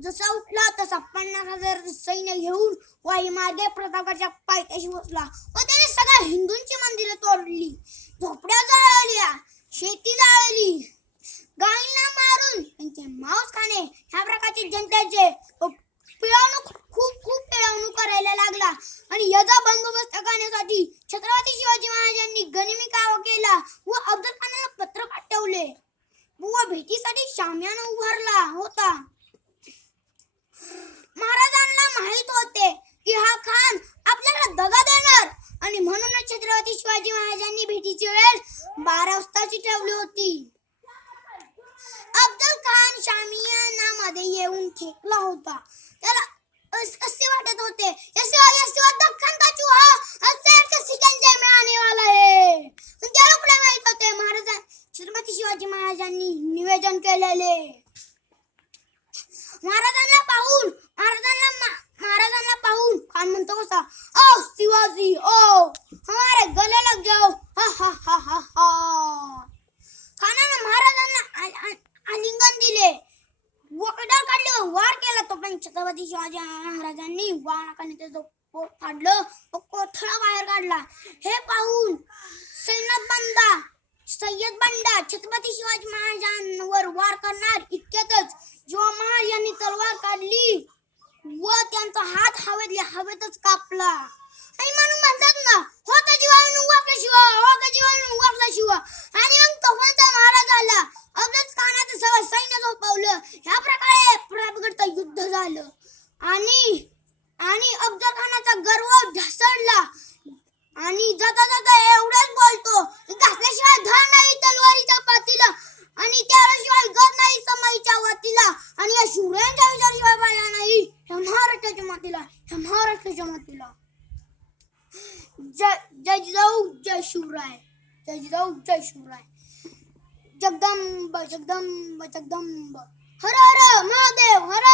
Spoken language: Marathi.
जसा उठला तसा 50,000 सैन्य घेऊन वाई मार्गे प्रतापगडच्या पायथ्याशी पोहोचला व त्याने सगळ्या हिंदूंची मंदिरं तोडली, झोपड्या जळवल्या, शेती जाळली, गायींना मारून त्यांचे मांस खाणे ह्या प्रकारचे जनतेचे पिळवणूक खूप पिळवणूक करायला लागला. आणि याचा बंदोबस्त करण्यासाठी छत्रपती शिवाजी महाराजांनी गनिमी कावा केला व अफजल खानाला पत्र पाठवले व भेटीसाठी शामियाना उभारला होता. महाराजांना माहित होते की हा खान आपल्याला दगा देणार आणि म्हणूनच छत्रपती शिवाजी महाराजांनी भेटीची वेळ 12 वाजताची ठेवली होती. अफजल खान शामियानामध्ये येऊन ठेकला होता. त्याला असे वाटत होते यशिवा दख्खन का चूहा असे सिकंजर में आने वाला है. पण त्याला कुठे माहित होते छत्रपती शिवाजी महाराजांनी निवेदन केलेले. महाराजांना पाहून खान म्हणतो कसा, ओ शिवाजी ओ हमारे गले लग जाओ, हा हा हा हा हा. खानाने महाराजांना आलिंगन दिले, वकडा काढले व वार केला. तो पण छत्रपती शिवाजी महाराजांनी वाराने त्याचं पोट फाडलं व कोथळा बाहेर काढला. हे पाहून सय्यद बंडा छत्रपती शिवाजी महाराजांवर वार करणार इतक्यातच जेव्हा महाराजांनी तलवार काढली व त्यांचा हात हवेतच कापला. आणि म्हणून म्हणतात ना, होता जीवाणू वाकला शिवा. आणि मग तोफांचा मारा झाला. अफजल खानाचं सगळं सैन्य झोपवलं. ह्या प्रकारे प्रतापगडचं युद्ध झालं आणि अफजल खानाचा गर्व ढासळला. आणि जाता एवढंच बोलतो, घासल्याशिवाय धर नाही तलवारीच्या पातीला आणि त्याशिवाय गद नाही समाईच्या वातीला आणि या शिवरायांच्या विचाराशिवाय पाहिला नाही ह्या महाराष्ट्राच्या मातीला. जय जिजाऊ जय शिवराय, जय जिजाऊ जय शिवराय. जगदंब जगदंब जगदंब, हर हर महादेव हर